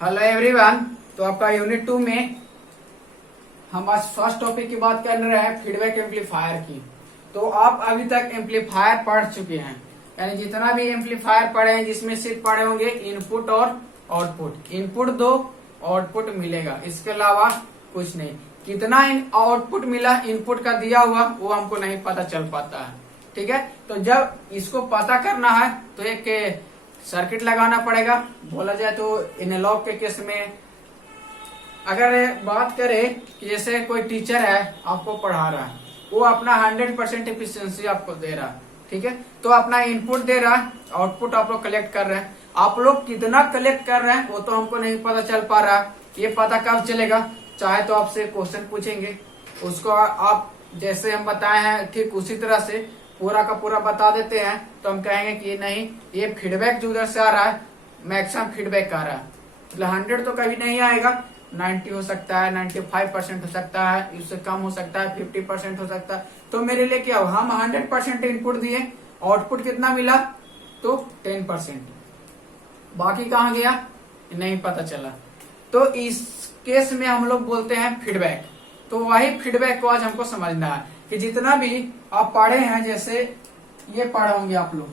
Hello everyone. तो आपका unit 2 में हम आज फर्स्ट टॉपिक की बात कर रहे हैं फीडबैक एम्पलीफायर की। तो आप अभी तक एम्पलीफायर पढ़ चुके हैं, यानी जितना भी एम्पलीफायर पढ़े हैं जिसमें सिर्फ पढ़े होंगे इनपुट और आउटपुट। इनपुट दो, आउटपुट मिलेगा, इसके अलावा कुछ नहीं। कितना आउटपुट मिला इनपुट का दिया हुआ वो हमको नहीं पता चल पाता है। ठीक है, तो जब इसको पता करना है तो एक सर्किट लगाना पड़ेगा। बोला जाए तो एनालॉग के केस में अगर बात करें कि जैसे कोई टीचर है आपको पढ़ा रहा है, वो अपना 100% एफिशिएंसी आपको दे रहा है। ठीक है, तो अपना इनपुट दे रहा है, आउटपुट आप लोग कलेक्ट कर रहे हैं। आप लोग कितना कलेक्ट कर रहे हैं वो तो हमको नहीं पता चल पा रहा। ये पता कब चलेगा? चाहे तो आपसे क्वेश्चन पूछेंगे, उसको आप जैसे हम बताए हैं ठीक उसी तरह से पूरा का पूरा बता देते हैं, तो हम कहेंगे कि नहीं, ये फीडबैक जो उधर से आ रहा है मैक्सिमम फीडबैक आ रहा है। मतलब 100 तो कभी नहीं आएगा, 90 हो सकता है, 95% हो सकता है, इससे कम हो सकता है, 50% हो सकता है। तो मेरे लिए क्या हो, हम 100% इनपुट दिए, आउटपुट कितना मिला तो 10%, बाकी कहाँ गया नहीं पता चला। तो इस केस में हम लोग बोलते हैं फीडबैक। तो वही फीडबैक को आज हमको समझना है कि जितना भी आप पढ़े हैं, जैसे ये पढ़े होंगे आप लोग,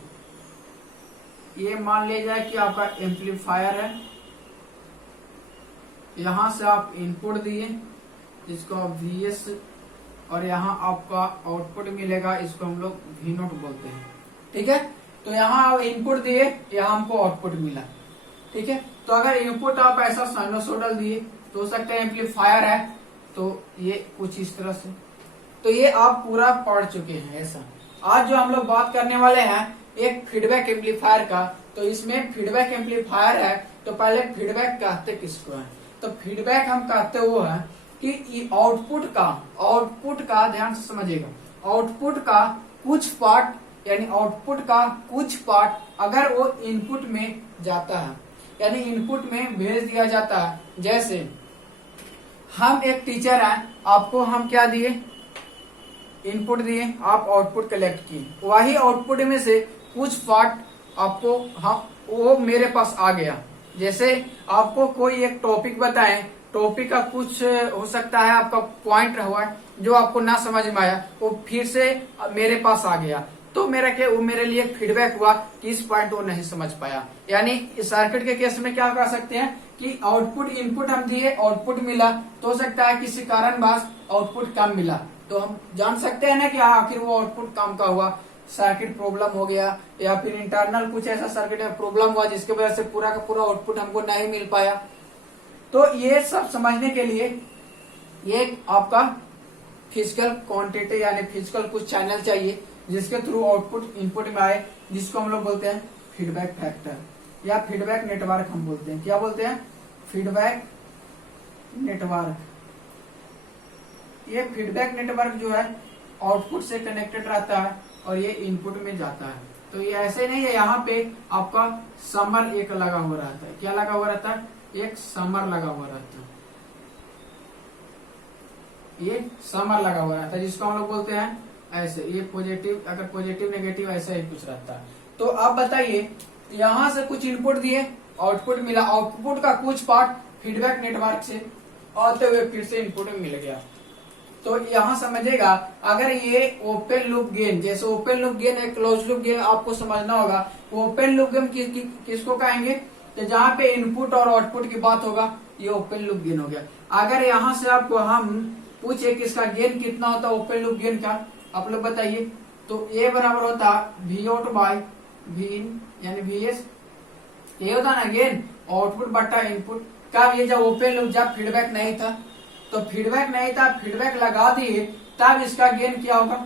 ये मान लीजिए कि आपका एम्पलीफायर है, यहां से आप इनपुट दिए जिसको आप Vs, और यहाँ आपका आउटपुट मिलेगा, इसको हम लोग V0 बोलते हैं। ठीक है, तो यहाँ आप इनपुट दिए, यहाँ हमको आउटपुट मिला। ठीक है, तो अगर इनपुट आप ऐसा साइनोसॉइडल दिए तो हो सकता है एम्पलीफायर है, तो ये कुछ इस तरह से। तो ये आप पूरा पढ़ चुके हैं ऐसा। आज जो हम लोग बात करने वाले हैं एक फीडबैक एम्पलीफायर का। तो इसमें फीडबैक एम्पलीफायर है, तो पहले फीडबैक कहते किसको है? तो फीडबैक हम कहते वो है कि आउटपुट का ध्यान से समझिएगा, आउटपुट का कुछ पार्ट, यानी आउटपुट का कुछ पार्ट अगर वो इनपुट में जाता है, यानी इनपुट में भेज दिया जाता है। जैसे हम एक टीचर हैं, आपको हम क्या दिए, इनपुट दिए, आप आउटपुट कलेक्ट किए, वही आउटपुट में से कुछ पार्ट आपको वो मेरे पास आ गया। जैसे आपको कोई एक टॉपिक बताएं, टॉपिक का कुछ हो सकता है आपका पॉइंट हुआ जो आपको ना समझ में आया, वो फिर से मेरे पास आ गया, तो वो मेरे लिए फीडबैक हुआ कि इस पॉइंट वो नहीं समझ पाया। यानी सर्किट के केस में क्या कर सकते हैं कि आउटपुट इनपुट हम दिए, आउटपुट मिला, तो हो सकता है किसी कारणवश आउटपुट कम मिला, तो हम जान सकते हैं ना कि आखिर वो आउटपुट कम का हुआ, सर्किट प्रॉब्लम हो गया, या फिर इंटरनल कुछ ऐसा सर्किट में प्रॉब्लम हुआ जिसकी वजह से पूरा का पूरा आउटपुट हमको नहीं मिल पाया। तो ये सब समझने के लिए ये आपका फिजिकल क्वांटिटी यानी फिजिकल कुछ चैनल चाहिए जिसके थ्रू आउटपुट इनपुट में आए, जिसको हम लोग बोलते हैं फीडबैक फैक्टर या फीडबैक नेटवर्क हम बोलते हैं। क्या बोलते हैं? Feedback network. ये फीडबैक नेटवर्क जो है आउटपुट से कनेक्टेड रहता है और ये इनपुट में जाता है। तो ये ऐसे नहीं है, यहाँ पे आपका समर एक लगा हुआ रहता है। क्या लगा हुआ रहता है? एक समर लगा हुआ रहता है, ये समर लगा हुआ रहता है, जिसको हम लोग बोलते हैं ऐसे, ये पॉजिटिव, अगर पॉजिटिव नेगेटिव ऐसा ही कुछ रहता है। तो आप बताइए, यहाँ से कुछ इनपुट दिए, आउटपुट मिला, आउटपुट का कुछ पार्ट फीडबैक नेटवर्क से आते हुए फिर से इनपुट में मिल गया। तो यहाँ समझेगा, अगर ये ओपन लूप गेन, जैसे ओपन लूप गेन एक क्लोज लूप गेन आपको समझना होगा। ओपन लूप गेन किसको कहेंगे? तो जहाँ पे इनपुट और आउटपुट की बात होगा, ये ओपन लूप गेन हो गया। अगर यहाँ से आपको हम पूछे कि इसका गेन कितना होता है ओपन लूप गेन का, आप लोग बताइए, तो ए बराबर होता V0 बाई Vin यानी Vs। ये होता ना गेन, आउटपुट बट्टा इनपुट। कब? ये जब ओपन लूप, जब फीडबैक नहीं था, तो फीडबैक नहीं था, फीडबैक लगा दिए, तब इसका गेन क्या होगा?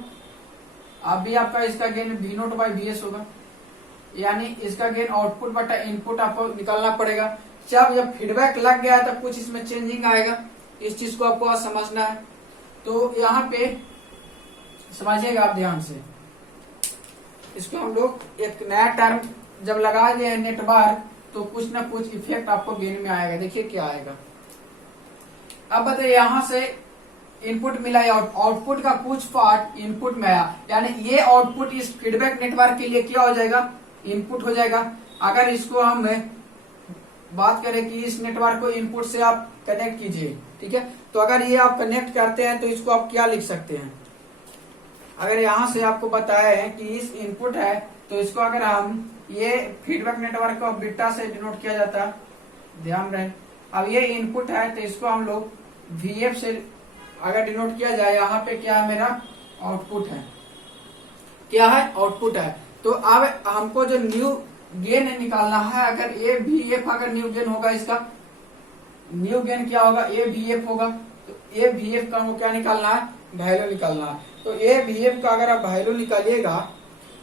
अभी आपका इसका गेन V0 बाई Vs होगा, यानी इसका गेन आउटपुट बटा इनपुट आपको निकालना पड़ेगा। जब फीडबैक लग गया तब कुछ इसमें चेंजिंग आएगा, इस चीज को आपको आज समझना है। तो यहाँ पे समझिएगा आप ध्यान से, इसको हम लोग एक नया टर्म जब लगा दिए नेटवर्क, तो कुछ ना कुछ इफेक्ट आपको गेन में आएगा। देखिए क्या आएगा। अब बताइए, यहाँ से इनपुट मिला, आउटपुट का कुछ पार्ट इनपुट में आया, यानी ये आउटपुट इस फीडबैक नेटवर्क के लिए क्या हो जाएगा? इनपुट हो जाएगा। अगर इसको हम बात करें कि इस नेटवर्क को इनपुट से आप कनेक्ट कीजिए, ठीक है। तो अगर ये आप कनेक्ट करते हैं तो इसको आप क्या लिख सकते हैं, अगर यहां से आपको बताया है कि इस इनपुट है तो इसको अगर हम ये फीडबैक नेटवर्क को बीटा से डिनोट किया जाता है, ध्यान रहे। अब ये इनपुट है तो इसको हम लोग VF से अगर डिनोट किया जाए, यहाँ पे क्या है मेरा आउटपुट है, क्या है आउटपुट है। तो अब हमको जो न्यू गेन निकालना है, अगर ए VF अगर न्यू गेन होगा, इसका न्यू गेन क्या होगा, ए VF होगा। तो ए VF का हमको क्या निकालना है, वैल्यू निकालना है। तो ए VF का अगर आप वैल्यू निकालिएगा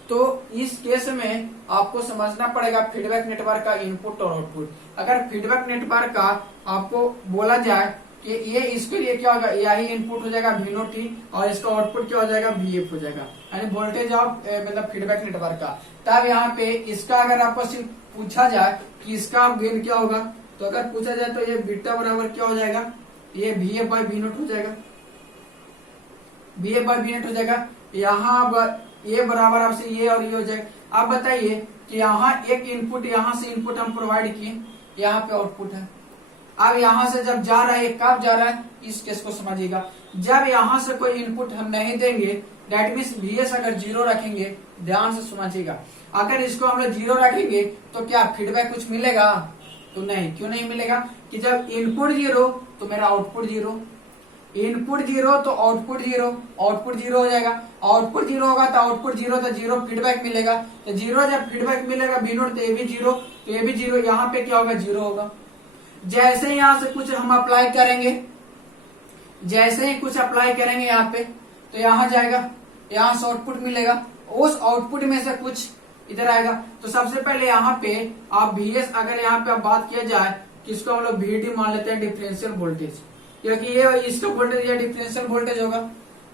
तो इस केस में आपको समझना पड़ेगा फीडबैक नेटवर्क का इनपुट और आउटपुट। अगर फीडबैक नेटवर्क का आपको बोला जाए कि ये इसके लिए क्या होगा, यही इनपुट हो जाएगा V0T और इसका आउटपुट क्या हो जाएगा, VF हो जाएगा, यानी वोल्टेज ऑफ मतलब फीडबैक नेटवर्क का। तब यहाँ पे इसका अगर आपको सिर्फ पूछा जाए कि इसका गेन क्या होगा, तो अगर पूछा जाए तो ये बीटा बराबर क्या हो जाएगा, ये VF बाई V0 हो जाएगा, VF बाई V0 हो जाएगा। यहाँ ये बराबर आपसे ये और ये हो जाएगा। आप बताइए कि यहाँ एक इनपुट, यहाँ से इनपुट हम प्रोवाइड किए, यहाँ पे आउटपुट है। अब यहाँ से जब जा रहा है, कब जा रहा है, इस केस को समझिएगा। जब यहाँ से कोई इनपुट हम नहीं देंगे, दैट मीन्स VS अगर 0 रखेंगे, ध्यान से समझिएगा, अगर इसको हम लोग 0 रखेंगे तो क्या फीडबैक कुछ मिलेगा, तो नहीं। क्यों नहीं मिलेगा, कि जब इनपुट 0 तो मेरा आउटपुट 0, इनपुट 0 तो आउटपुट 0, आउटपुट 0 हो जाएगा। आउटपुट 0 होगा तो आउटपुट 0 तो 0 फीडबैक मिलेगा। तो 0 जब फीडबैक मिलेगा V0 तो ये भी 0, तो ये भी 0, यहाँ पे क्या होगा, 0 होगा। जैसे ही यहाँ से कुछ हम अप्लाई करेंगे, जैसे ही कुछ अप्लाई करेंगे यहाँ पे, तो यहाँ जाएगा, यहाँ से आउटपुट मिलेगा, उस आउटपुट में से कुछ इधर आएगा। तो सबसे पहले यहाँ पे आप VS, अगर यहाँ पे आप बात किया जाए कि इसको हम लोग VD मान लेते हैं, डिफरेंशियल वोल्टेज, क्योंकि ये इसका वोल्टेज या डिफरेंशियल वोल्टेज होगा।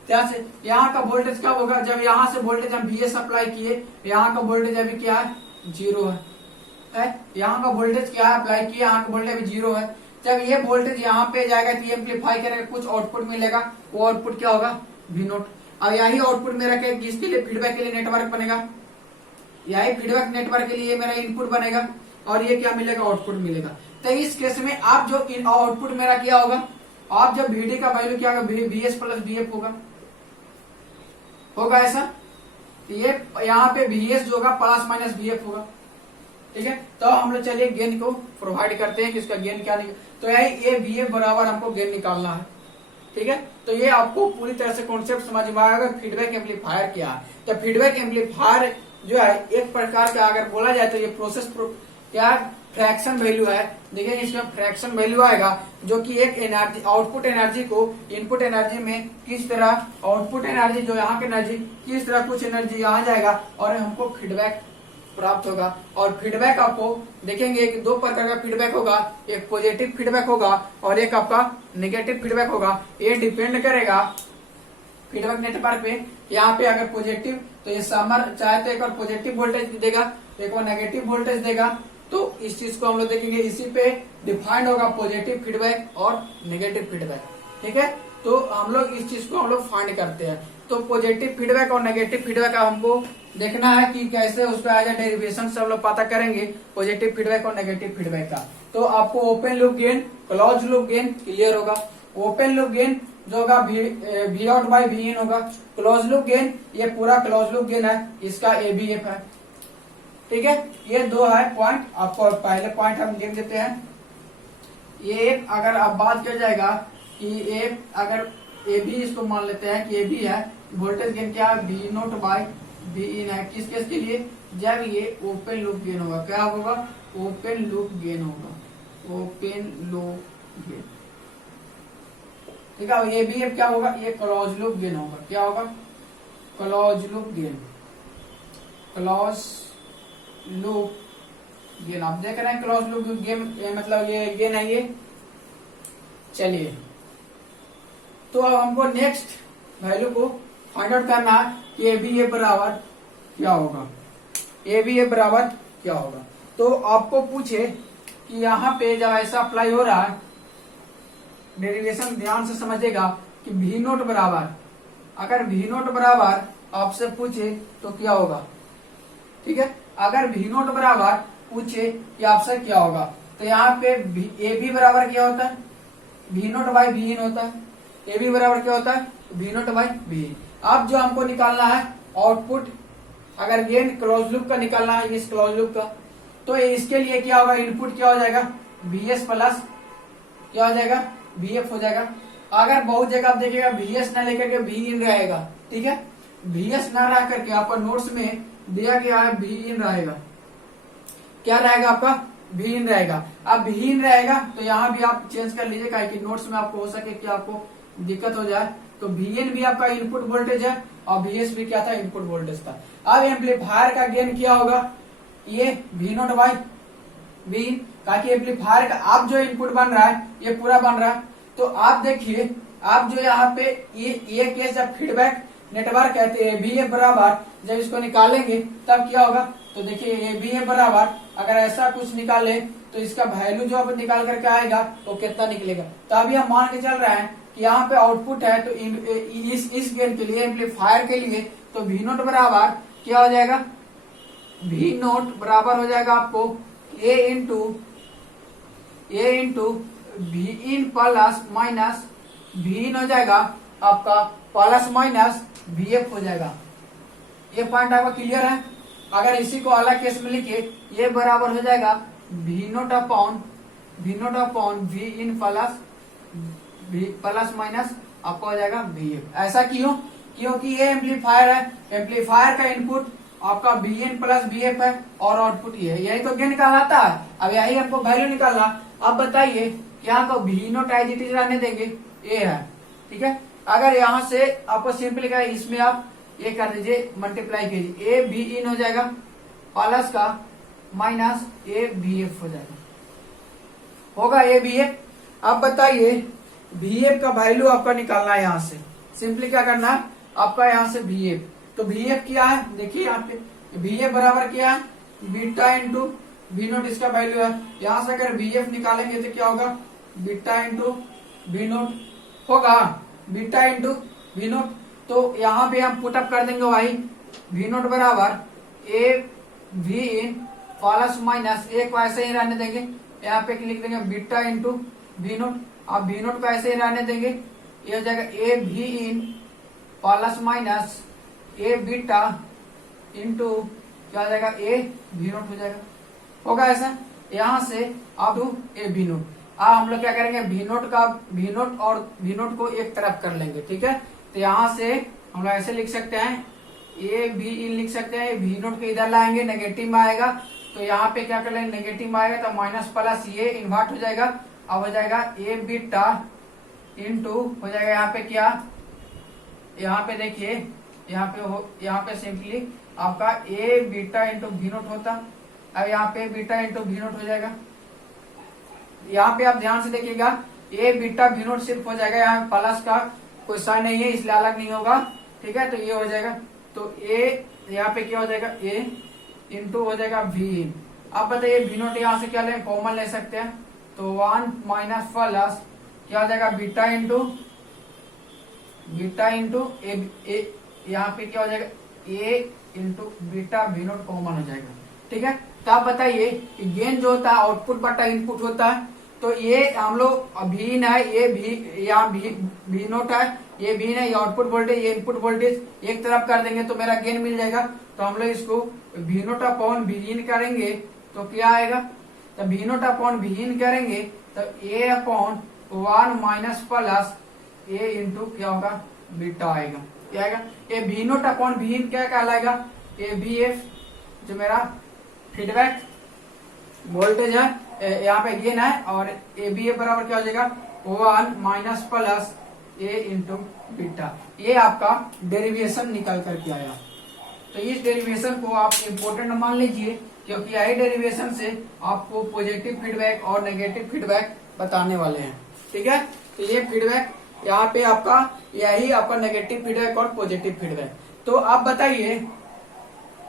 ध्यान से, यहाँ का वोल्टेज कब होगा, जब यहाँ से वोल्टेज हम VS अप्लाई किए, यहाँ का वोल्टेज अभी क्या है, 0 है। यहाँ का वोल्टेज क्या है, अप्लाई किया, यहाँ का वोल्टेज अभी 0 है। जब ये वोल्टेज यहाँ पे जाएगा तो ये एम्पलीफाई करेगा, कुछ आउटपुट मिलेगा, वो आउटपुट क्या होगा, V0। अब यही आउटपुट मेरा क्या, किसके लिए, फीडबैक के लिए नेटवर्क बनेगा, यही फीडबैक नेटवर्क के लिए मेरा इनपुट बनेगा, और ये क्या मिलेगा, आउटपुट मिलेगा। तो इस केस में आप जो आउटपुट मेरा क्या होगा, आप जब VD का वैल्यू क्या होगा, VS प्लस VF होगा ऐसा। तो ये यहाँ पे VS जो होगा प्लस माइनस VF होगा, ठीक है। तो हम लोग चलिए गेन को प्रोवाइड करते हैं कि इसका गेन क्या निकल, तो ये VF बराबर हमको गेन निकालना है, ठीक है। तो ये आपको पूरी तरह से कॉन्सेप्ट समझ में आएगा फीडबैक एम्पलीफायर क्या है। तो फीडबैक एम्पलीफायर जो है एक प्रकार का अगर बोला जाए तो ये प्रोसेस क्या फ्रैक्शन वैल्यू है। देखिए इसमें फ्रैक्शन वैल्यू आएगा जो कि एक एनर्जी, आउटपुट एनर्जी को इनपुट एनर्जी में किस तरह, आउटपुट एनर्जी जो यहाँ की एनर्जी, किस तरह कुछ एनर्जी यहाँ जाएगा और हमको फीडबैक प्राप्त होगा। और फीडबैक आपको देखेंगे कि 2 प्रकार का फीडबैक होगा, एक पॉजिटिव फीडबैक होगा और एक आपका नेगेटिव फीडबैक होगा। ये डिपेंड करेगा फीडबैक नेटवर्क पे। यहाँ पे अगर पॉजिटिव तो ये समर चाहे तो एक और पॉजिटिव वोल्टेज देगा, एक और नेगेटिव वोल्टेज देगा। तो इस चीज को हम लोग देखेंगे, इसी पे डिफाइंड होगा पॉजिटिव फीडबैक और नेगेटिव फीडबैक, ठीक है। तो हम लोग इस चीज को हम लोग फाइंड करते हैं। तो पॉजिटिव फीडबैक और नेगेटिव फीडबैक हमको देखना है कि कैसे उस पर एज ए डेरिवेशन से हम लोग पता करेंगे पॉजिटिव फीडबैक और नेगेटिव फीडबैक का। तो आपको open loop gain, close loop gain clear होगा। ओपन लूप गेन जो होगा V आउट बाई V इन होगा। क्लोज लूप गेन, ये पूरा क्लोज लूप गेन है, इसका ABF है, ठीक है। ये 2 है पॉइंट, आपको पहले पॉइंट हम लिख देते हैं। ये एक अगर आप बात किया जाएगा कि एक अगर AB इसको मान लेते हैं कि AB है, वोल्टेज गेन क्या है, V0 बाई V इन है। किस केस के लिए, जब ये ओपन लूप गेन होगा, क्या होगा, ओपन लूप गेन होगा, ओपन लूप गेन, ठीक है। ABF क्या होगा, ये क्लोज लूप गेन होगा, क्या होगा, close loop gain, close loop gain. आप देख रहे हैं क्लोज लूप गेन मतलब ये गेन है ये। चलिए तो अब हमको नेक्स्ट वैल्यू को फाइंड आउट करना है कि ABF बराबर क्या होगा, ABF बराबर क्या होगा। तो आपको पूछे कि यहाँ पे जब ऐसा अप्लाई हो रहा है, डेरिवेशन ध्यान से समझेगा कि V0 बराबर, अगर V0 बराबर आपसे पूछे तो क्या होगा, ठीक है। अगर V0 बराबर पूछे कि आपसे क्या होगा तो यहाँ पे ए बी बराबर क्या होता है, वी नोट बाई वी इन होता है। ए बी बराबर क्या होता है, वी नोट बाई वी इन। अब जो हमको निकालना है आउटपुट, अगर गेन क्लोज लूप का निकालना है, इस क्लोज लूप का, तो इसके लिए क्या होगा, इनपुट क्या हो जाएगा, वी एस प्लस क्या हो जाएगा, वी एफ हो जाएगा। अगर बहुत जगह आप देखिएगा वी एस न लेकर के वी इन रहेगा, ठीक है, वी एस न रह करके आपका नोट्स में दिया गया है वी इन रहेगा, क्या रहेगा आपका, वी इन रहेगा। अब वी इन रहेगा तो यहाँ भी आप चेंज कर लीजिए, कि नोट्स में आपको हो सके कि आपको दिक्कत हो जाए। तो वी इन भी आपका इनपुट वोल्टेज है और वी एस भी क्या था, इनपुट वोल्टेज था। अब एम्पलीफायर का गेन क्या होगा, ये वी नोट बाई वी इन, ताकि एम्पलीफायर का आप जो इनपुट बन रहा है ये पूरा बन रहा है। तो आप देखिए, आप जो यहाँ पे ये केस जब फीडबैक नेटवर्क कहते हैं, बी ए बराबर जब इसको निकालेंगे तब क्या होगा, तो देखिए ये बी ए बराबर अगर ऐसा कुछ निकाले तो इसका वैल्यू जो अब निकाल करके आएगा वो कितना निकलेगा। तो अभी हम मान के चल रहे हैं कि यहाँ पे आउटपुट है, तो इस गेन के लिए, एम्पलीफायर के लिए, तो वी नोट बराबर क्या हो जाएगा, वी नोट बराबर हो जाएगा आपको A into V in plus minus V in हो जाएगा आपका प्लस माइनस वी एफ हो जाएगा। ये पॉइंट आपका क्लियर है। अगर इसी को अलग केस में लिखे, ये बराबर हो जाएगा V note upon V in plus minus आपको हो जाएगा वी एफ। ऐसा क्यों, क्योंकि ये एम्पलीफायर है, एम्पलीफायर का इनपुट आपका B N plus B F है और आउटपुट ये है, यही तो गेन निकालता है। अब यही हमको वैल्यू निकालना। अब बताइए यहाँ को V note as it is रहने देंगे, ए है, ठीक है। अगर यहाँ से आपको सिंपली इसमें आप ये कर दीजिए, मल्टीप्लाई कीजिए, ए बी इन हो जाएगा प्लस का माइनस ए बी एफ हो जाएगा, होगा ए बी एफ। अब बताइए बी एफ का वैल्यू आपका निकालना है, यहाँ से सिंपली क्या करना है आपका, यहाँ से बी एफ, तो वी एफ क्या है, देखिए यहाँ पे वी एफ बराबर क्या है, बीटा इंटू वी नोट इसका वैल्यू है। यहाँ से अगर वी एफ निकालेंगे तो क्या होगा, बीटा इंटू वी नोट होगा, बीटा इंटू वी नोट। तो यहाँ पे हम पुटअप कर देंगे वही वी नोट बराबर A V in plus minus, एक को ऐसे ही रहने देंगे, यहाँ पे लिख देंगे बीटा इंटू वी नोट। अब वी नोट को ऐसे ही रहने देंगे, ये हो जाएगा A V in plus minus A beta into क्या हो जाएगा, ए वी नोट हो जाएगा, होगा ऐसा। यहाँ से आप ए वी नोट, अब हम लोग क्या करेंगे, वी नोट और वी नोट को एक तरफ कर लेंगे, ठीक है। तो यहाँ से हम लोग ऐसे लिख सकते हैं, ए बी इन लिख सकते हैं, वी नोट को इधर लाएंगे, नेगेटिव में आएगा, तो यहाँ पे क्या कर लेंगे, नेगेटिव में आएगा तो माइनस प्लस ये इन्वर्ट हो जाएगा। अब हो जाएगा ए बीटा इंटू हो जाएगा यहाँ पे क्या, यहाँ पे देखिए यहाँ पे सिंपली आपका ए बीटा इंटू वी नोट होता। अब यहाँ पे बीटा इंटू वी नोट हो जाएगा। यहाँ पे आप ध्यान से देखिएगा, ए बीटा वी नोट सिर्फ हो जाएगा, यहाँ प्लस का कोई साइन नहीं है इसलिए अलग नहीं होगा, ठीक है। तो ये हो जाएगा, तो ए यहाँ पे क्या हो जाएगा, ए इंटू हो जाएगा वी इन। अब बताइए वी नोट यहाँ से क्या ले, कॉमन ले सकते हैं, तो 1 माइनस प्लस क्या हो जाएगा, बीटा इंटू ए, यहाँ पे क्या हो जाएगा, A into beta V naught common हो जाएगा, ठीक है। तो आप बताइए कि गेन जो होता है आउटपुट बटा इनपुट होता है, तो ये हम लोग वी इन है, ये भी यहाँ वी नोट है, ये वी इन है, ये आउटपुट वोल्टेज, ये इनपुट वोल्टेज एक तरफ कर देंगे तो मेरा गेन मिल जाएगा। तो हम लोग इसको वी नोट अपॉन वी इन करेंगे तो क्या आएगा, तो वी नोट अपॉन वी इन करेंगे तो ए अपॉन 1 माइनस प्लस ए इंटू क्या होगा, बीटा आएगा, क्या आएगा, ये वी नोट अपॉन वी इन क्या कहलाएगा, ए बी एफ जो मेरा फीडबैक वोल्टेज है, यहाँ पे गेन है, और ए बी एफ बराबर क्या हो जाएगा, 1 माइनस प्लस ए इंटू बीटा। ये आपका डेरिवेशन निकल करके आया। तो इस डेरिवेशन को आप इम्पोर्टेंट मान लीजिए, क्योंकि यही डेरिवेशन से आपको पॉजिटिव फीडबैक और नेगेटिव फीडबैक बताने वाले हैं, ठीक है। तो ये फीडबैक यहाँ पे आपका यही आपका नेगेटिव फीडबैक और पॉजिटिव फीडबैक। तो आप बताइए,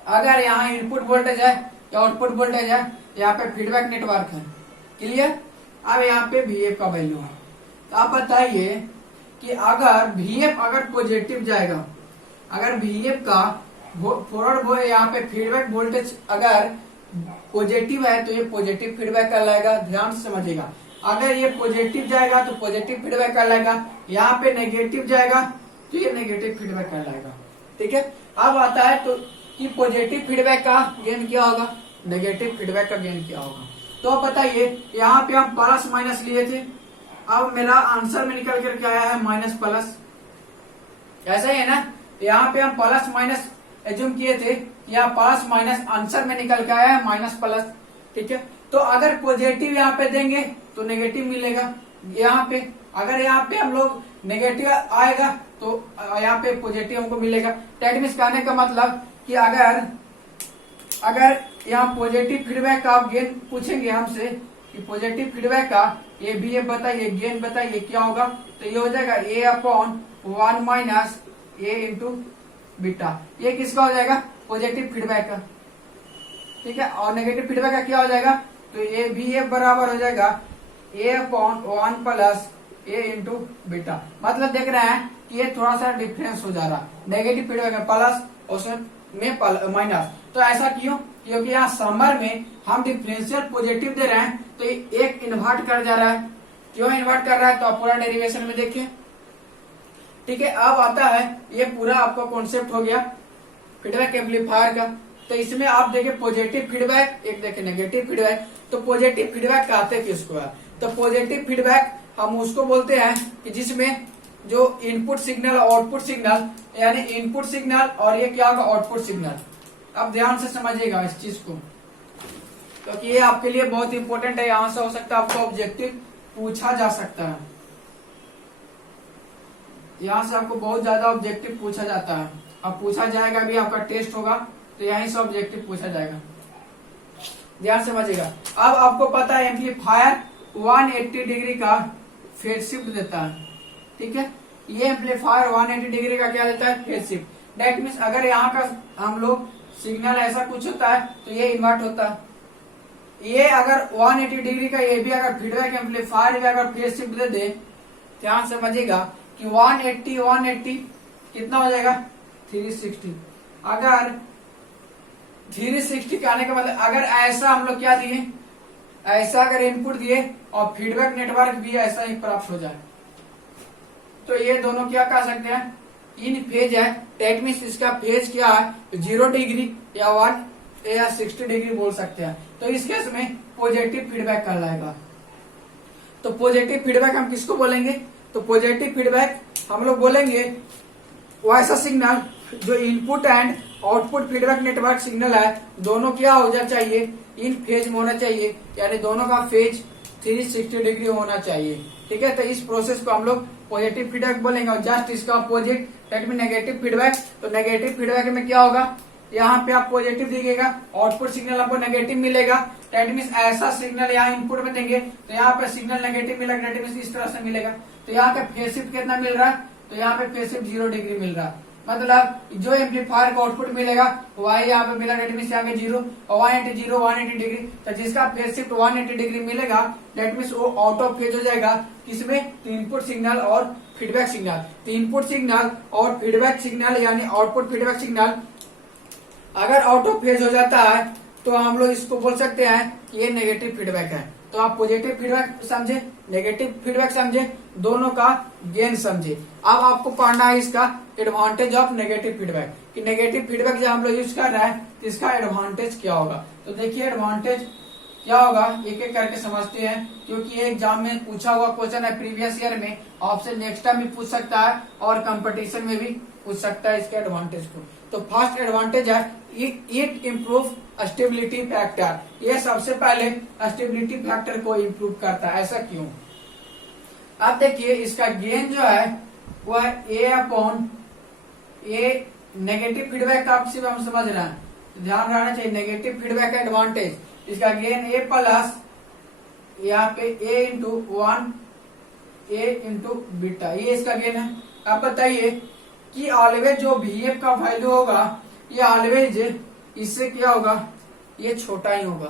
अगर यहाँ इनपुट वोल्टेज है या आउटपुट वोल्टेज है, यहाँ पे फीडबैक नेटवर्क है, क्लियर। अब यहाँ पे वीएफ का वैल्यू है, तो आप बताइए कि अगर वीएफ अगर पॉजिटिव जाएगा, अगर वीएफ का फॉरवर्ड यहाँ पे फीडबैक वोल्टेज अगर पॉजिटिव है तो ये पॉजिटिव फीडबैक कहलाएगा, ध्यान से समझिएगा। अगर ये पॉजिटिव जाएगा तो पॉजिटिव फीडबैक कहलाएगा, यहाँ पे नेगेटिव जाएगा तो ये नेगेटिव फीडबैक कहलाएगा। ठीक है, अब आता है तो कि पॉजिटिव फीडबैक का गेन क्या होगा, नेगेटिव फीडबैक का गेन क्या होगा। तो अब बताइए, यहाँ पे हम प्लस माइनस लिए थे, अब मेरा आंसर में निकल कर क्या आया है, माइनस प्लस, ऐसा ही है ना। यहाँ पे हम प्लस माइनस एज्यूम किए थे, यहाँ प्लस माइनस आंसर में निकल के आया है माइनस प्लस। ठीक है, तो अगर पॉजिटिव यहाँ पे देंगे तो नेगेटिव मिलेगा यहाँ पे, अगर यहाँ पे हम लोग नेगेटिव आएगा तो यहाँ पे पॉजिटिव हमको मिलेगा। दैट मीन्स कहने का मतलब कि अगर यहाँ पॉजिटिव फीडबैक का आप गेन पूछेंगे हमसे कि पॉजिटिव फीडबैक का ये बी एफ बताइए, गेन बताइए क्या होगा, तो ये हो जाएगा ए अपॉन 1 माइनस ए इंटू बीटा। ये किसका हो जाएगा, पॉजिटिव फीडबैक का। ठीक है, और नेगेटिव फीडबैक का क्या हो जाएगा, तो ए बी एफ बराबर हो जाएगा ए अपॉन 1 प्लस ए इंटू बीटा। मतलब देख रहे हैं कि ये थोड़ा सा डिफरेंस हो जा रहा है, नेगेटिव फीडबैक में प्लस उसमें माइनस। तो ऐसा क्यों, क्योंकि यहाँ समर में हम डिफरेंशियल पॉजिटिव दे रहे हैं तो एक इन्वर्ट कर जा रहा है। क्यों इन्वर्ट कर रहा है, तो आप पूरा डेरिवेशन में देखिए। ठीक है, अब आता है ये पूरा आपका कॉन्सेप्ट हो गया फीडबैक एम्पलीफायर का। तो इसमें आप देखिए पॉजिटिव फीडबैक, एक देखिए नेगेटिव फीडबैक। तो पॉजिटिव फीडबैक कहते हैं किसको है, तो पॉजिटिव फीडबैक हम उसको बोलते हैं कि जिसमें जो इनपुट सिग्नल और आउटपुट सिग्नल, यानी इनपुट सिग्नल और ये क्या होगा, आउटपुट सिग्नल। अब ध्यान से समझिएगा इस चीज को, क्योंकि ये आपके लिए बहुत इंपॉर्टेंट है। यहां से हो सकता है आपको ऑब्जेक्टिव पूछा जा सकता है, यहाँ से आपको बहुत ज्यादा ऑब्जेक्टिव पूछा जाता है। अब पूछा जाएगा भी, आपका टेस्ट होगा तो यहीं से ऑब्जेक्टिव पूछा जाएगा, ध्यान समझिएगा। अब आपको पता है एम्पलीफायर 180 डिग्री का फेज शिफ्ट देता है। ठीक है, ये एम्पलीफायर 180 डिग्री का क्या देता है, फेज शिफ्ट। दैट मीन्स अगर यहाँ का हम लोग सिग्नल ऐसा कुछ होता है तो ये इन्वर्ट होता है। ये अगर 180 डिग्री का ये भी अगर फीडबैक एम्पलीफायर भी अगर फेज शिफ्ट दे दे, ध्यान समझिएगा कि 180 कितना हो जाएगा, 360। अगर 360 के आने का मतलब अगर ऐसा हम लोग क्या दिए, ऐसा अगर इनपुट दिए और फीडबैक नेटवर्क भी ऐसा ही प्राप्त हो जाए, तो ये दोनों क्या कह सकते हैं, इन फेज है। दैट मीन्स इसका फेज क्या है, 0 डिग्री या 1 या 60 डिग्री बोल सकते हैं। तो इस केस में पॉजिटिव फीडबैक कहलाएगा। तो पॉजिटिव फीडबैक हम किसको बोलेंगे, तो पॉजिटिव फीडबैक हम लोग बोलेंगे वो ऐसा सिग्नल जो input and output feedback network signal है, दोनों क्या हो जाना चाहिए, इन फेज में होना चाहिए, यानी दोनों का फेज 360 डिग्री होना चाहिए। ठीक है, तो इस प्रोसेस को हम लोग पॉजिटिव फीडबैक बोलेंगे। और जस्ट इसका opposite that mean negative feedback. तो नेगेटिव फीडबैक में क्या होगा, यहाँ पे आप पॉजिटिव दीजिएगा, आउटपुट सिग्नल आपको नेगेटिव मिलेगा। दैट मीन्स ऐसा सिग्नल यहाँ इनपुट में देंगे तो यहाँ पे सिग्नल नेगेटिव मिलेगा, दैट मीन्स इस तरह से मिलेगा। तो यहाँ पे फेज शिफ्ट कितना मिल रहा है, तो यहाँ पे फेज शिफ्ट 0 डिग्री मिल रहा है। मतलब जो एम्पलीफायर का आउटपुट मिलेगा वही यहाँ पे मिला, दैट मीन्स यहाँ पे 0 और 180 डिग्री। तो जिसका फेज शिफ्ट 180 डिग्री मिलेगा दैट मीन्स वो आउट ऑफ फेज हो जाएगा, किसमें, तो इनपुट सिग्नल और फीडबैक सिग्नल। तो इनपुट सिग्नल और फीडबैक सिग्नल यानी आउटपुट फीडबैक सिग्नल अगर आउट ऑफ फेज हो जाता है तो हम लोग इसको बोल सकते हैं कि ये नेगेटिव फीडबैक है। तो आप पॉजिटिव फीडबैक समझे, नेगेटिव फीडबैक समझे, दोनों का गेन समझे। अब आपको पढ़ना है इसका एडवांटेज ऑफ नेगेटिव फीडबैक, कि नेगेटिव फीडबैक जब हम लोग यूज कर रहे हैं तो इसका एडवांटेज क्या होगा। तो देखिए एडवांटेज क्या होगा, एक एक करके समझते हैं, क्योंकि ये एग्जाम में पूछा हुआ क्वेश्चन है प्रीवियस ईयर में, आपसे नेक्स्ट टाइम भी पूछ सकता है और कंपटीशन में भी पूछ सकता है इसके एडवांटेज को। तो फर्स्ट एडवांटेज है इट इम्प्रूव स्टेबिलिटी फैक्टर। ये सबसे पहले स्टेबिलिटी फैक्टर को इम्प्रूव करता है। ऐसा क्यों, अब देखिए इसका गेन जो है वो है ए अपॉन ए। नेगेटिव फीडबैक का सिर्फ हम समझ रहे हैं, तो ध्यान रहना चाहिए नेगेटिव फीडबैक का एडवांटेज, इसका गेन ए प्लस यहाँ पे ए इंटू 1 ए इंटू बीटा, ये इसका गेन है। अब बताइए कि ऑलवेज जो VF का वैल्यू होगा ये ऑलवेज इससे क्या होगा, ये छोटा ही होगा।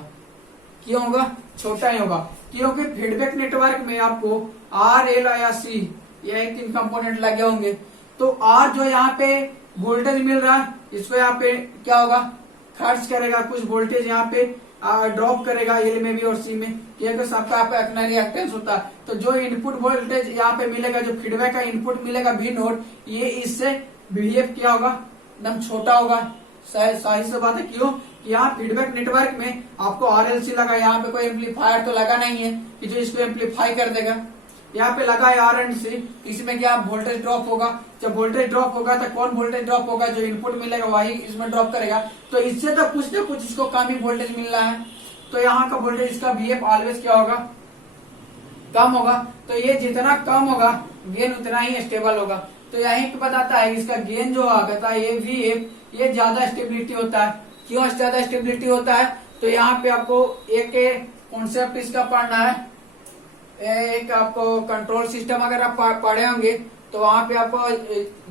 क्यों होगा, छोटा ही होगा, क्योंकि फीडबैक नेटवर्क में आपको R, L या C ये 3 कंपोनेंट लगे होंगे। तो R जो यहाँ पे वोल्टेज मिल रहा है इसको यहाँ पे क्या होगा, खर्च करेगा कुछ वोल्टेज यहाँ पे ड्रॉप करेगा एल में भी और सी में, क्योंकि सबका अपना रिएक्टेंस होता है। तो जो इनपुट वोल्टेज यहाँ पे मिलेगा, जो फीडबैक का इनपुट मिलेगा वी नोट, ये इससे बिहेव क्या होगा, एकदम छोटा होगा। सही से बात है। क्यों? यहाँ फीडबैक नेटवर्क में आपको आरएलसी लगा, यहाँ पे कोई एम्पलीफायर तो लगा नहीं है कि जो इसको एम्पलीफाई कर देगा। यहाँ पे लगा है आर एंड सी, इसमें क्या वोल्टेज ड्रॉप होगा। जब वोल्टेज ड्रॉप होगा तो कौन वोल्टेज ड्रॉप होगा, जो इनपुट मिलेगा वही इसमें ड्रॉप करेगा। तो इससे तो कुछ न कुछ इसको कम ही वोल्टेज मिल रहा है। तो यहाँ का वोल्टेज इसका वीएफ ऑलवेज क्या होगा, कम होगा। तो ये जितना कम होगा गेन उतना ही स्टेबल होगा। तो यही पे बताता है इसका गेन जो कहता है ये वीएफ, ये ज्यादा स्टेबिलिटी होता है। क्यों ज्यादा स्टेबिलिटी होता है? तो यहाँ पे आपको एक कॉन्सेप्ट इसका पढ़ना है, एक आपको कंट्रोल सिस्टम अगर आप पढ़े होंगे तो वहां पे आपको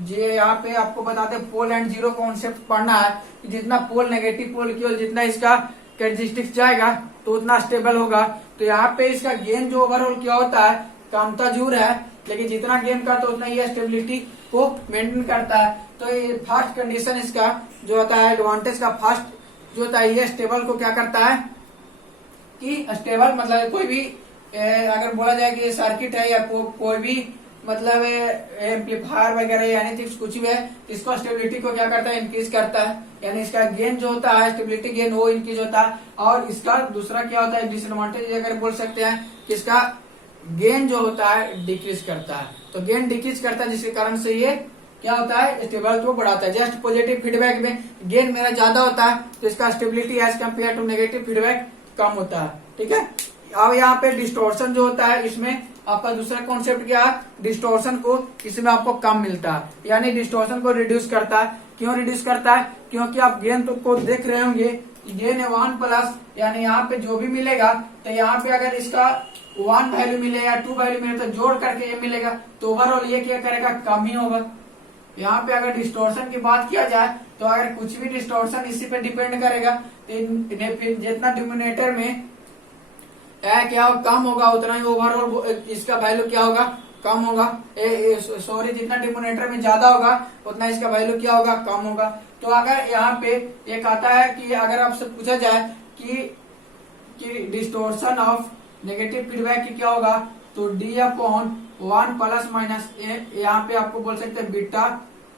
यहाँ पे आपको बताते हैं पोल एंड जीरो कॉन्सेप्ट पढ़ना है कि जितना पोल नेगेटिव पोल की ओर जितना इसका कैरेक्टरिस्टिक्स जाएगा तो उतना स्टेबल होगा। तो यहाँ पे इसका गेन जो ओवरऑल क्या होता है, कमता जरूर है, लेकिन जितना गेन करता है उतना ये स्टेबिलिटी को मेंटेन करता है। तो ये फर्स्ट कंडीशन इसका जो होता है एडवांटेज का फर्स्ट जो होता है, ये स्टेबल को क्या करता है कि स्टेबल मतलब कोई भी अगर बोला जाए कि सर्किट है या कोई भी मतलब एम्पलीफायर वगैरह यानी कुछ भी है, इसको स्टेबिलिटी को क्या करता है, इंक्रीज करता है। यानी इसका गेन जो होता है स्टेबिलिटी गेन वो इंक्रीज होता है। और इसका दूसरा क्या होता है डिसएडवांटेज अगर बोल सकते हैं कि इसका गेन जो होता है डिक्रीज करता है। तो गेन डिक्रीज करता है जिसके कारण से ये क्या होता है स्टेबिलिटी को बढ़ाता है। जस्ट पॉजिटिव फीडबैक में गेन मेरा ज्यादा होता है तो इसका stability as compare to negative feedback कम होता है। ठीक है। अब यहाँ पे डिस्टोर्शन जो होता है इसमें आपका दूसरा कॉन्सेप्ट क्या है, डिस्टोर्शन को इसमें आपको कम मिलता है, यानी डिस्टोर्शन को रिड्यूस करता है। क्यों रिड्यूस करता है? क्योंकि आप गेन तो को देख रहे होंगे, गेन है 1 प्लस, यानी यहाँ पे जो भी मिलेगा तो यहाँ पे अगर इसका 1 वैल्यू मिले या 2 वैल्यू मिले तो जोड़ करके ये मिलेगा, तो ओवरऑल ये क्या करेगा, कम ही होगा। यहाँ पे अगर डिस्टोर्शन की बात किया जाए तो अगर कुछ भी डिस्टोर्शन इसी पे डिपेंड करेगा तो जितना डिनोमिनेटर में क्या कम होगा उतना ही ओवरऑल इसका वैल्यू क्या होगा, कम होगा। सॉरी, जितना डिनोमिनेटर में ज्यादा होगा उतना इसका वैल्यू क्या होगा, कम होगा। तो अगर यहाँ पे एक आता है कि अगर आपसे पूछा जाए कि डिस्टोर्शन ऑफ नेगेटिव फीडबैक की क्या होगा, तो डी अपॉन 1 प्लस माइनस ए, यहाँ पे आपको बोल सकते हैं बीटा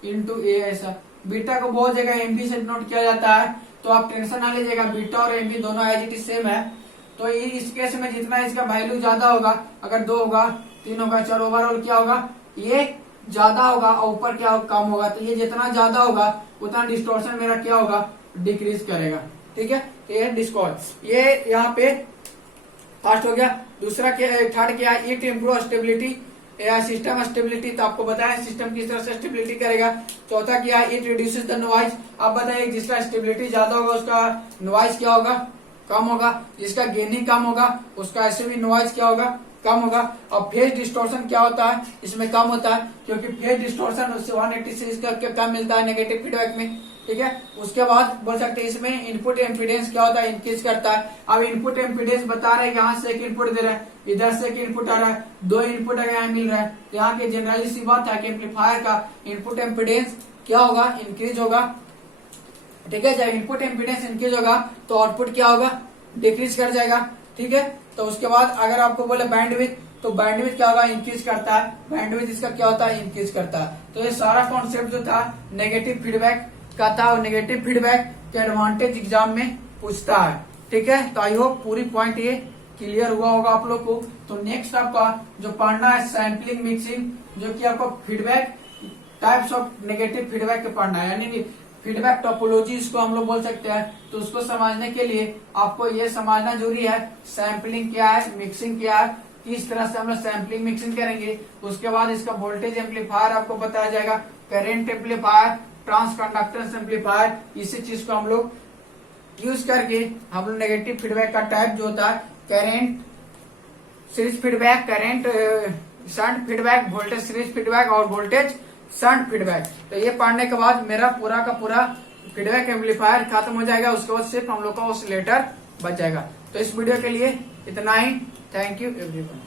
इंटू ए। ऐसा बीटा को बहुत जगह एमबी से नोट किया जाता है, तो आप टेंशन ना लीजिएगा, बीटा और एमबी दोनों एज इट इज सेम है। तो इस केस में जितना इसका वैल्यू ज्यादा होगा, अगर 2 होगा 3 होगा 4, ओवरऑल क्या होगा, ये ज्यादा होगा और ऊपर क्या होगा, कम होगा। तो ये जितना ज्यादा होगा उतना डिस्टोर्शन मेरा क्या होगा, डिक्रीज करेगा। ठीक है। तो ये डिस्कॉर्ड ये यहाँ पे फर्स्ट हो गया। दूसरा क्या, थर्ड क्या है, इट इम्प्रूव स्टेबिलिटी या सिस्टम स्टेबिलिटी। तो आपको बताया सिस्टम किस तरह से स्टेबिलिटी करेगा। चौथा क्या है, इट रिड्यूसेस द नॉइज। आप बताइए जिसका स्टेबिलिटी ज्यादा होगा उसका नॉइज क्या होगा, कम होगा। जिसका गेन ही कम होगा उसका ऐसे भी नॉइज क्या होगा, कम होगा। और फेज डिस्टोर्शन क्या होता है, इसमें कम होता है, क्योंकि फेज डिस्टोर्शन उससे 180 से इसका कम मिलता है नेगेटिव फीडबैक में। ठीक है। उसके बाद बोल सकते हैं इसमें इनपुट एम्पीडेंस क्या होता है, इंक्रीज करता है। अब इनपुट एम्पीडेंस बता रहे हैं, यहाँ से एक इनपुट दे रहे हैं, इधर से एक इनपुट आ रहा है, 2 इनपुट अगर यहाँ मिल रहा है तो यहाँ की जनरली सी बात है कि एम्पलीफायर का इनपुट एम्पीडेंस क्या होगा, इंक्रीज होगा। ठीक है। जब इनपुट एम्पीडेंस इंक्रीज होगा तो आउटपुट क्या होगा, डिक्रीज कर जाएगा। ठीक है। तो उसके बाद अगर आपको बोले बैंडविड्थ, तो बैंडविड्थ क्या होगा, इंक्रीज करता है। बैंडविड्थ इसका क्या होता है, इंक्रीज करता है। तो ये सारा कॉन्सेप्ट जो था नेगेटिव फीडबैक का था, और नेगेटिव फीडबैक के एडवांटेज एग्जाम में पूछता है। ठीक है। तो आई होप पूरी पॉइंट ये क्लियर हुआ होगा आप लोग को। तो नेक्स्ट आपका जो पढ़ना है सैम्पलिंग मिक्सिंग, जो कि आपको feedback types of negative feedback के पढ़ना है, यानी कि फीडबैक टोपोलॉजी इसको हम लोग बोल सकते हैं। तो उसको समझने के लिए आपको ये समझना जरूरी है सैम्पलिंग क्या है, मिक्सिंग क्या है, किस तरह से हम लोग सैम्पलिंग मिक्सिंग करेंगे। उसके बाद इसका वोल्टेज एम्पलीफायर आपको बताया जाएगा, करेंट एम्पलीफायर, ट्रांसकंडक्टेंस एम्पलीफायर। इसी चीज को हम लोग यूज करके हम लोग नेगेटिव फीडबैक का टाइप जो होता है current series feedback, current shunt feedback, voltage series feedback और वोल्टेज शंट फीडबैक। तो ये पढ़ने के बाद मेरा पूरा का पूरा फीडबैक एम्पलीफायर खत्म हो जाएगा। उसके बाद सिर्फ हम लोग का ऑसिलेटर बच जाएगा। तो इस वीडियो के लिए इतना ही। Thank you everyone.